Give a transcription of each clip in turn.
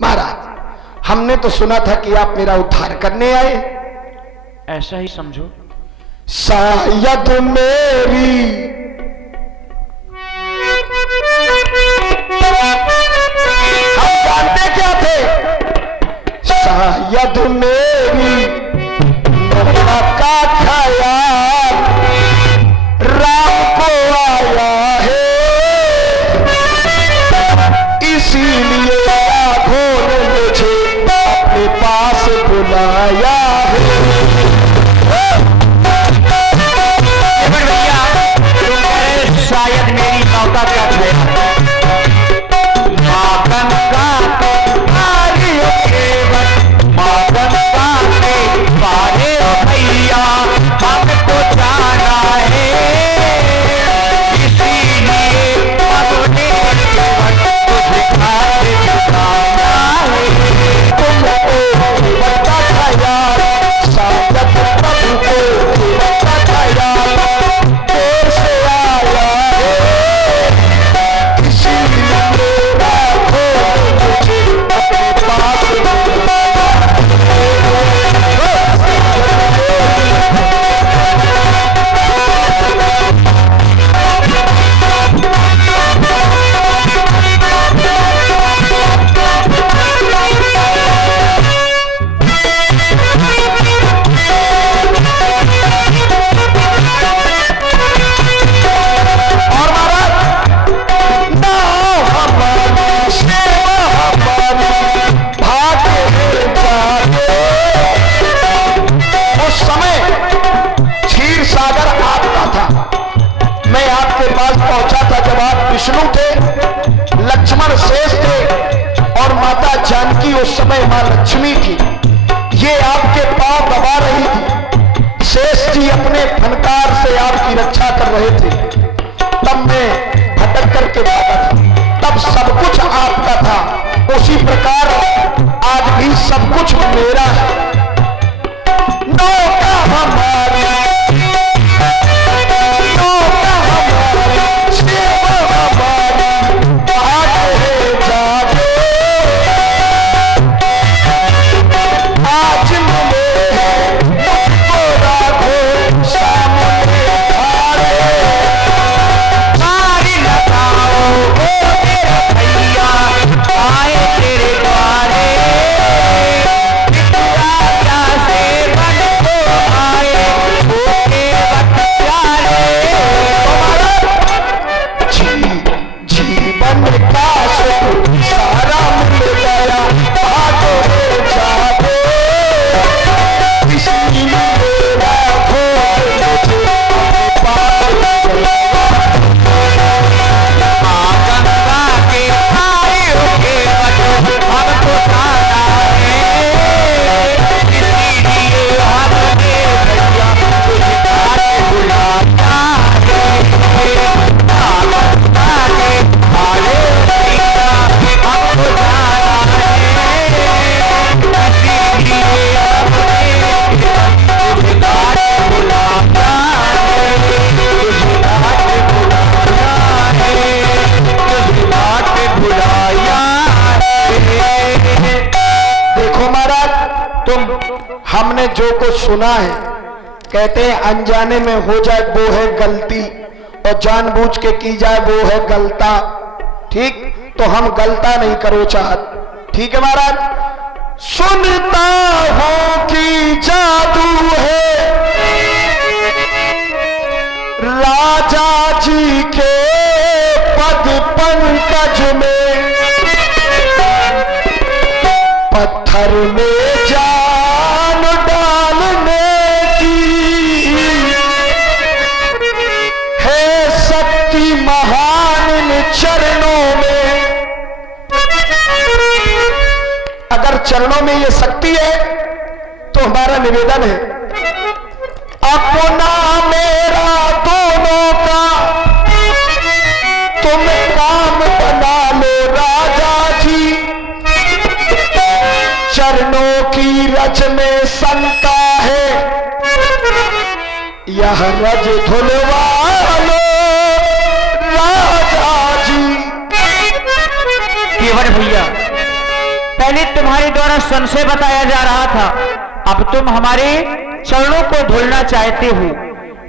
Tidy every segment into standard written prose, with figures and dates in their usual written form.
महाराज, हमने तो सुना था कि आप मेरा उद्धार करने आए। ऐसा ही समझो। शायद मेरी हम जानते क्या थे, शायद मेरी नौका का ख्याल राम को आया है, इसीलिए आँखों ने मुझे अपने पास बुलाया है। भैया शायद मेरी नौका का ख्याल माँ गंगा पारे भैया हमको जाना है, इसीलिए अपने तुझे खाते जाना है। तुमको बता था यार, शायद प्रभु को बता था यार, देर से आया है, इसीलिए राखो मुझे अपने पास बुलाया। विष्णु थे, लक्ष्मण शेष थे और माता जानकी उस समय मां लक्ष्मी थी। ये आपके पांव दबा रही थी। शेष जी अपने फनकार से आपकी रक्षा कर रहे थे। तब मैं भटक करके भागा था, तब सब कुछ आपका था। उसी प्रकार आज भी सब कुछ मेरा है। नौका हमारी, हमने जो कुछ सुना है, कहते हैं अनजाने में हो जाए वो है गलती और जानबूझ के की जाए वो है गलता। ठीक, तो हम गलता नहीं करो चाहत। ठीक है महाराज। सुनता हूं कि जादू है राजा जी के पद पंकज में, पत्थर में जान डालने की है शक्ति महान इन चरणों में। अगर चरणों में ये शक्ति है तो हमारा निवेदन है, अपना मेरा दोनों का तुम काम बना लो राजा जी। चरणों की रज में शंका है, यह रज धुलवा लो राजा जी। केवल भैया पहले तुम्हारे द्वारा संशय बताया जा रहा था, अब तुम हमारे चरणों को धुलना चाहते हो,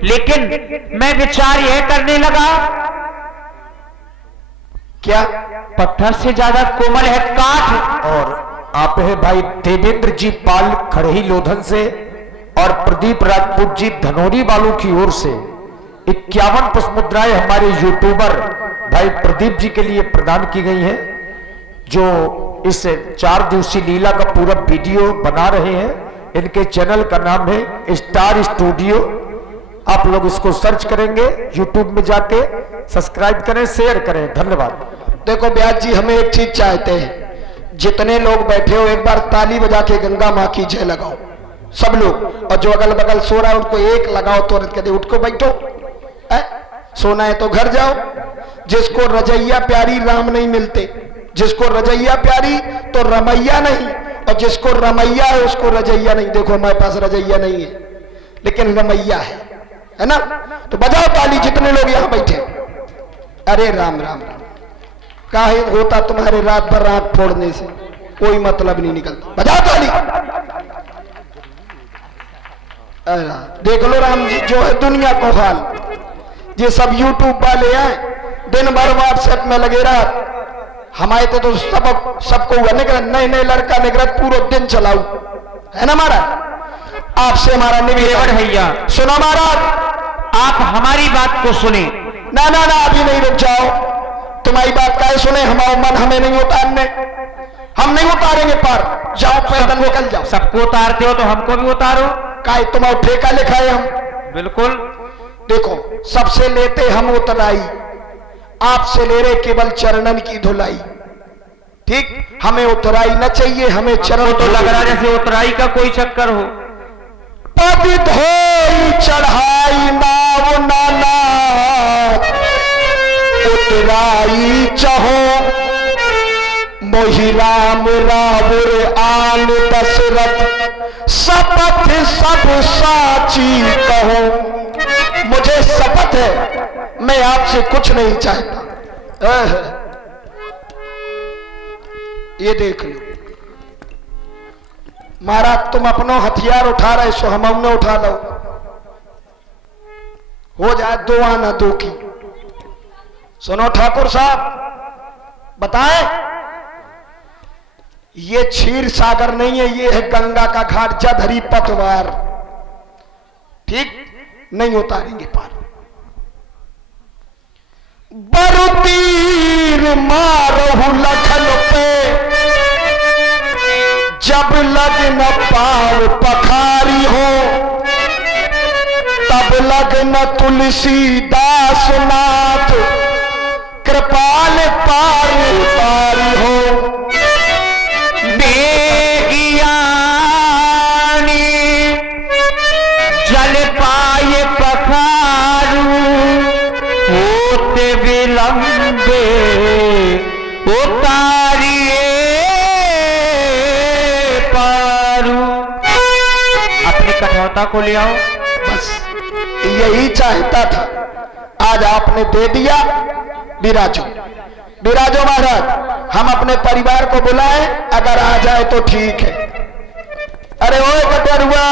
लेकिन मैं विचार यह करने लगा, क्या पत्थर से ज्यादा कोमल है काठ। और आप है भाई देवेंद्र जी पाल खड़ही लोधन से और प्रदीप राजपूत जी धनौरी वालों की ओर से 51 पुष्प मुद्राएं हमारे यूट्यूबर भाई प्रदीप जी के लिए प्रदान की गई हैं, जो इस 4 दिवसीय लीला का पूरा वीडियो बना रहे हैं। इनके चैनल का नाम है स्टार स्टूडियो। आप लोग इसको सर्च करेंगे यूट्यूब में जाके, सब्सक्राइब करें, शेयर करें। धन्यवाद। देखो ब्यास जी, हमें एक चीज चाहते हैं, जितने लोग बैठे हो एक बार ताली बजा के गंगा माँ की जय लगाओ सब लोग, और जो अगल बगल सो रहा है उनको एक लगाओ, तुरंत कहते उठ को बैठो, सोना है तो घर जाओ। जिसको रजैया प्यारी राम नहीं मिलते, जिसको रजैया प्यारी तो रमैया नहीं, और जिसको रमैया है उसको रजैया नहीं। देखो हमारे पास रजैया नहीं है लेकिन रमैया है ना। तो बजाओ ताली जितने लोग यहां बैठे। अरे राम राम राम, काहे होता तुम्हारे रात भर आंख फोड़ने से कोई मतलब नहीं निकलता। बजाओ ताली। देख लो राम जी जो है दुनिया को हाल, ये सब यूट्यूब वाले हैं, दिन भर व्हाट्सएप में लगे रहा। हमारे तो सबको हुआ निकल, नए नए लड़का निकलत पूरा दिन चलाऊ, है ना महाराज। आपसे हमारा निवेदन है, भैया सुनो महाराज, आप हमारी बात को सुने। ना ना ना, अभी नहीं, रुक जाओ। तुम्हारी बात काहे सुने, हमारा मन हमें नहीं उतारने, हम नहीं उतारेंगे पार। जाओ पैदल निकल जाओ। सबको उतारते हो तो हमको भी उतारो। काहे तुम्हारा ठेका लिखा है हम? बिल्कुल। देखो सबसे लेते हम उतराई, आपसे ले रहे केवल चरणन की धुलाई। ठीक, हमें उतराई न चाहिए, हमें चरण तो लग रहा जैसे उतराई का कोई चक्कर हो। पद धोई चढ़ाई नाव नाना, उतराई चहो मोहि राम रावण आन दशरथ, शपथ सब साची कहो। मुझे शपथ है मैं आपसे कुछ नहीं चाहता। ये देख लो महाराज, तुम अपनो हथियार उठा रहे सो हम हमने उठा लो, हो जाए दो आना दो की। सुनो ठाकुर साहब बताएं, ये क्षीर सागर नहीं है, ये है गंगा का घाट, जधरी पतवार। ठीक, नहीं उतारेंगे पार। बरुतीर मारहु लखन पे, जब लग्न पाव पखारी हो, तब लग्न तुलसीदास नाथ, कृपाल पार पारी हो। जल पाए पखारू, होते विलंबे उतारिए पारू। अपनी कठोरता को ले आओ। बस यही चाहता था, आज आपने दे दिया। विराजो विराजो महाराज, हम अपने परिवार को बुलाएं, अगर आ जाए तो ठीक है। अरे ओए कटरुआ,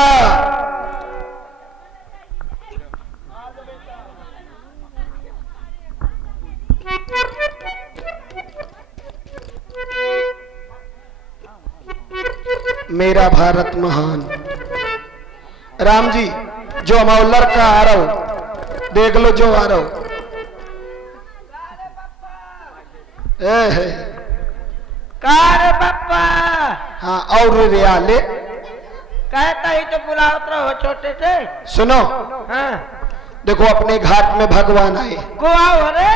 मेरा भारत महान। राम जी जो हमारा लड़का आ रहा हो, देख लो जो आ रहा हो। कार पप्पा, हाँ और रियाले कहता ही तो बुलाओ हो छोटे से। सुनो, हाँ देखो अपने घाट में भगवान आए, को आओ रे,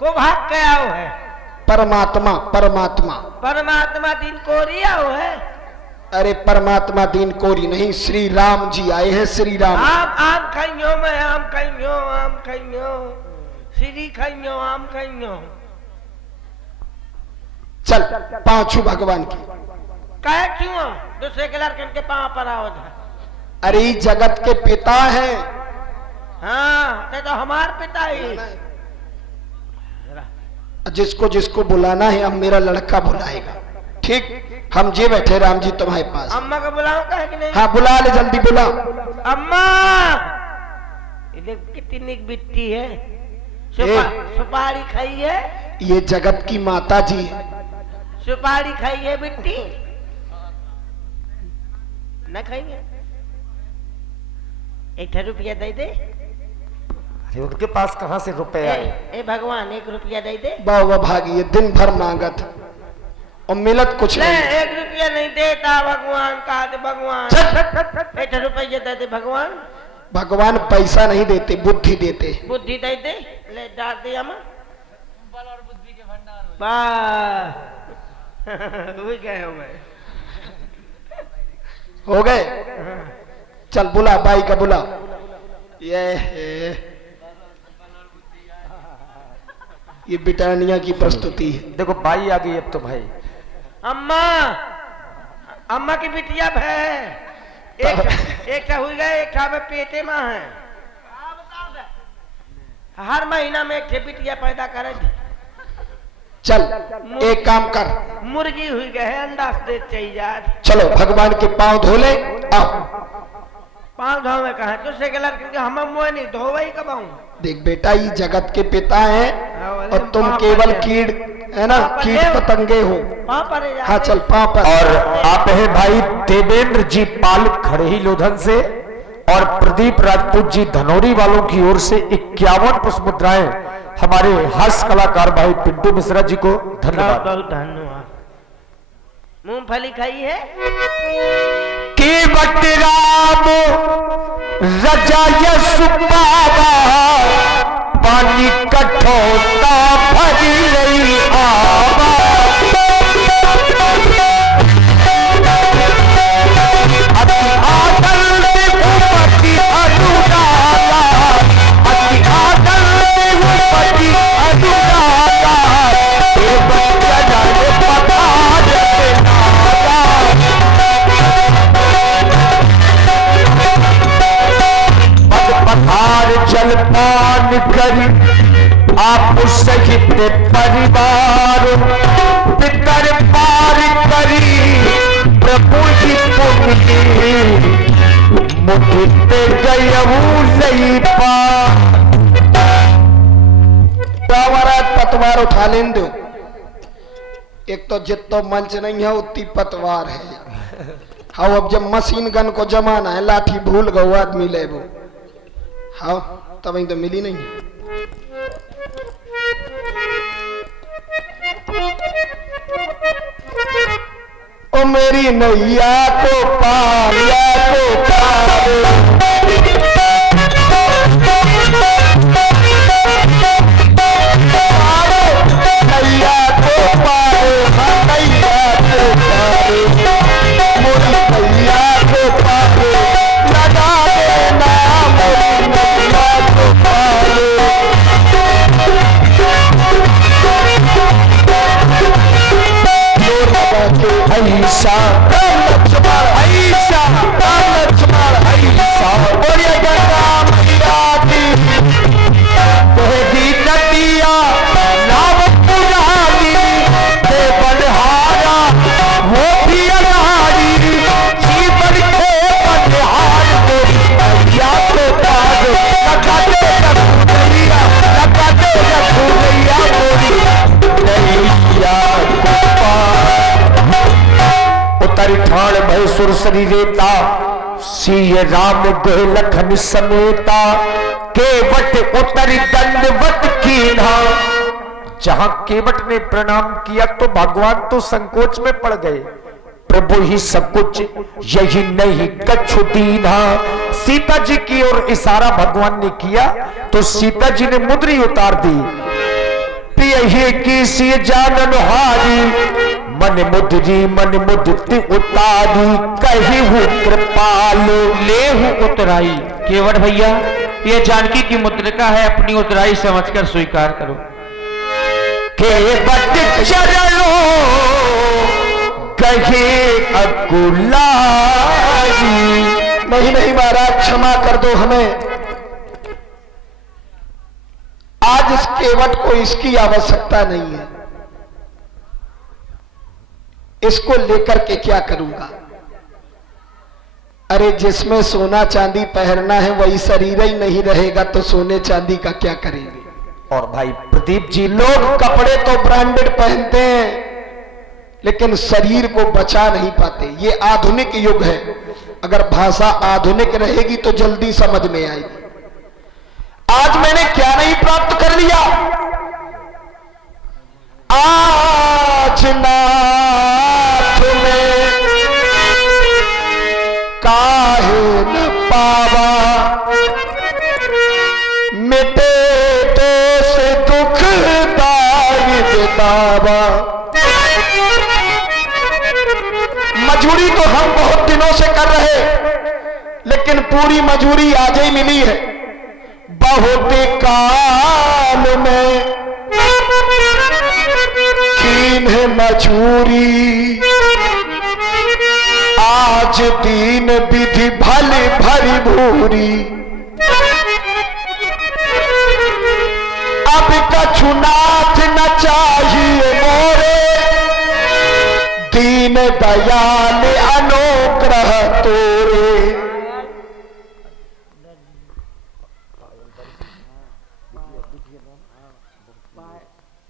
को भाग के आओ है। परमात्मा परमात्मा परमात्मा दिन कोरी आओ है। अरे परमात्मा दीन कोरी नहीं, श्री राम जी आए हैं। श्री राम। आम खाइयो, मैं आम खाइयो, आम खाइयो, श्री खाइयो, आम खाइयो। चल पांव छू भगवान की। कहे क्यों दूसरे के लड़के के पांव पर आओ जा। अरे ई जगत के पिता हैं। हाँ तो हमार पिता ही। जिसको जिसको बुलाना है अब मेरा लड़का बुलाएगा, ठीक, हम जे बैठे राम जी तुम्हारे पास। अम्मा को बुलाओ कहे कि नहीं? हाँ बुला ले, जल्दी बुला। अम्मा ये देख कितनी निक बिट्टी है। सुपारी खाई है? ये जगत की माता जी है। सुपारी खाई है बिट्टी? न खाएंगे? 1 रुपया दे दे। अरे उनके पास कहां से रुपए आए? ए भगवान 1 रुपया दे दे। बाबा भागी, ये दिन भर मांगत और मिलत कुछ ले नहीं। 1 रुपया नहीं देता भगवान, कहा दे भगवान। चल। 1 रुपया दे दे भगवान। भगवान पैसा नहीं देते, बुद्धि देते। बुद्धि दे दे। ले डाल दे अम्मा। बल और बुद्धि के भंडार। वाह हुई गए हो गए। हो गए? चल बुला, बाई का बुला। ये बिटानिया की प्रस्तुति है। देखो बाई आ गई अब तो भाई। अम्मा, अम्मा की बिटिया है। एक हुई गए, एक पेटे में है। हर महीना में एक बिटिया पैदा करे। चल एक काम कर, मुर्गी हुई गए, अंडा दे चाहिए। चलो भगवान के पांव धो ले। आओ। पांव धोवे कहा तुझसे गलत करके हम मुँह नहीं धोवे ही कब आऊं। देख बेटा, ये जगत के पिता हैं और तुम केवल कीड़ है ना, कीट पतंगे हो। हाँ चल पाँव पर। और आप है भाई देवेंद्र जी पाल खड़ही लोधन से और प्रदीप राजपूत जी धनौरी वालों की ओर से 51 पुष्प मुद्राएं हमारे हास्य कलाकार भाई पिंटू मिश्रा जी को धन्यवाद। बहुत धन्यवाद। मूंगफली खाई है? केवट राम रजाय सुपावा पानी कठोता भरी रही आवा। अति आदर से उपति अनुरागा, अति आदर से उपति अनुरागा, केवट रजाय पधार नागा। पधार जलपान करी आप सहित परिवार, पितर पार करी प्रभु जी पुण्य मुठित गयऊ लई पार। हमारा पतवार उठा लेन दो। एक तो जितो मंच नहीं है उतनी पतवार है। हाँ अब जब मशीन गन को जमाना है, लाठी भूल गो आदमी ले वो। हाँ तब तो मिली नहीं। ओ मेरी नैया को पार, या को पार। नैया को पार, हाँ नैया को पार, मोरी नैया को पार, लगा देना मोरी नैया को पार। ऐसा लक्ष्मण, ऐसा लक्ष्मण, ऐसा बोलिए गंगा मैया की। बहती नदिया नाव पुरानी, देवनहारा वो भी अनाड़ी, जीवन के बनिहार तेरी मैया को पार। लगा दे रघुनैया, लगा दे रघुनैया मोरी नैया को पार। उतरी ठाण भय सुर शरीरेता, सिय राम गोह लखन समेता, केवट उतरी दंडवत कीन्हा। जहां केवट ने प्रणाम किया तो भगवान तो संकोच में पड़ गए। प्रभु ही सब कुछ यही नहीं कछु दीन्हा। सीता जी की ओर इशारा भगवान ने किया तो सीता जी ने मुद्री उतार दी। पियही की सी जानन हारी, मन मुद्रित उतारी, कही हूँ कृपाल ले हूँ उतराई। केवट भैया ये जानकी की मुद्रिका है, अपनी उतराई समझकर स्वीकार करो। केवट चरणों कहे अकुलाई। नहीं नहीं महाराज क्षमा कर दो हमें। आज इस केवट को इसकी आवश्यकता नहीं है। इसको लेकर के क्या करूंगा। अरे जिसमें सोना चांदी पहनना है वही शरीर ही नहीं रहेगा तो सोने चांदी का क्या करेंगे। और भाई प्रदीप जी, लोग कपड़े तो ब्रांडेड पहनते हैं लेकिन शरीर को बचा नहीं पाते। ये आधुनिक युग है, अगर भाषा आधुनिक रहेगी तो जल्दी समझ में आएगी। आज मैंने क्या नहीं प्राप्त कर लिया, आज नाथ में काहे न पावा, मिटे तो से दुख दाई दावा। मजूरी तो हम बहुत दिनों से कर रहे, लेकिन पूरी मजूरी आज ही मिली है। बहुत काल में कीन है मजूरी, आज दीन विधि भली भरी भूरी। अब कछुनाथ न चाहिए मोरे, दीन दयाल अनुग्रह तोरे।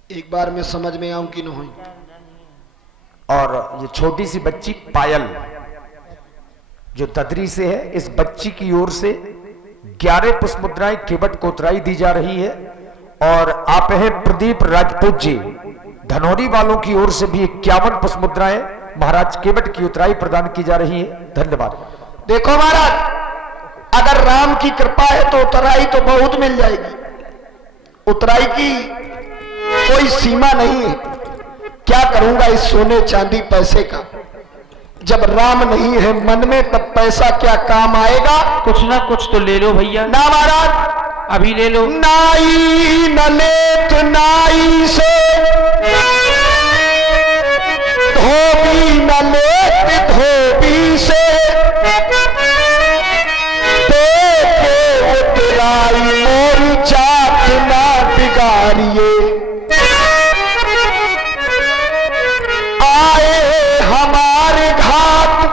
एक बार में समझ में आऊं कि न हो। और ये छोटी सी बच्ची पायल जो ददरी से है, इस बच्ची की ओर से 11 पुष्प मुद्राएं केवट को उतराई दी जा रही है। और आप हैं प्रदीप राजपूत जी, धनौरी वालों की ओर से भी 51 पुष्प मुद्राएं महाराज केवट की उतराई प्रदान की जा रही है। धन्यवाद। देखो महाराज, अगर राम की कृपा है तो उतराई तो बहुत मिल जाएगी। उतराई की कोई सीमा नहीं है। क्या करूंगा इस सोने चांदी पैसे का, जब राम नहीं है मन में तब पैसा क्या काम आएगा। कुछ ना कुछ तो ले लो भैया। ना महाराज, अभी ले लो। नाई न लेत नाई से, धोबी न लेत धोबी से, देके उतराई मोरी जात ना बिगाड़िए। आए हमारे घाट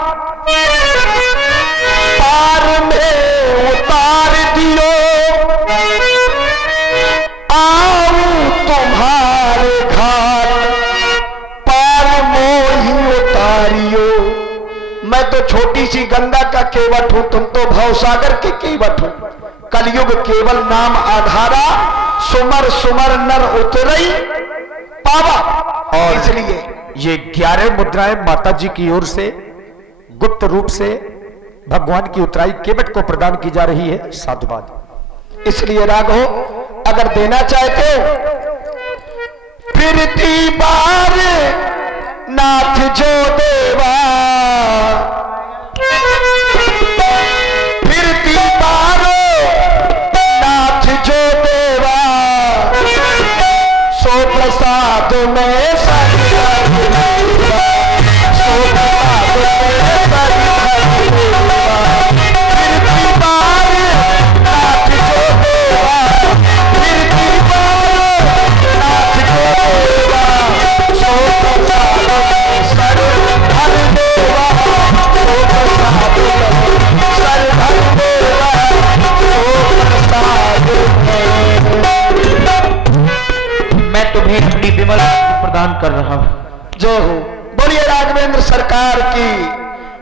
पार में उतार दियो, आऊं तुम्हारे घाट पार मोही उतारियो। मैं तो छोटी सी गंगा का केवट हूं, तुम तो भवसागर के केवट हो। कलयुग केवल नाम आधारा, सुमर सुमर नर उतरई पावा। और इसलिए ये 11 मुद्राएं माता जी की ओर से गुप्त रूप से भगवान की उतराई केवट को प्रदान की जा रही है। साधुवाद। इसलिए राघो, अगर देना चाहते हो, फिरती बार नाथ जो देवा, फिरती बारो नाथ जो देवा, सो प्रसाद में अपनी विमल प्रदान कर रहा हूं। जो हो। बोलिए राघवेंद्र सरकार की,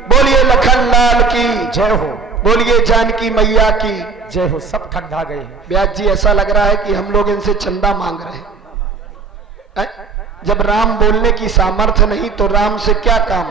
बोलिए लखन लाल की जय हो, बोलिए जानकी मैया की जय हो। सब ठंडा गए हैं। ब्याज जी, ऐसा लग रहा है कि हम लोग इनसे चंदा मांग रहे हैं। जब राम बोलने की सामर्थ्य नहीं तो राम से क्या काम।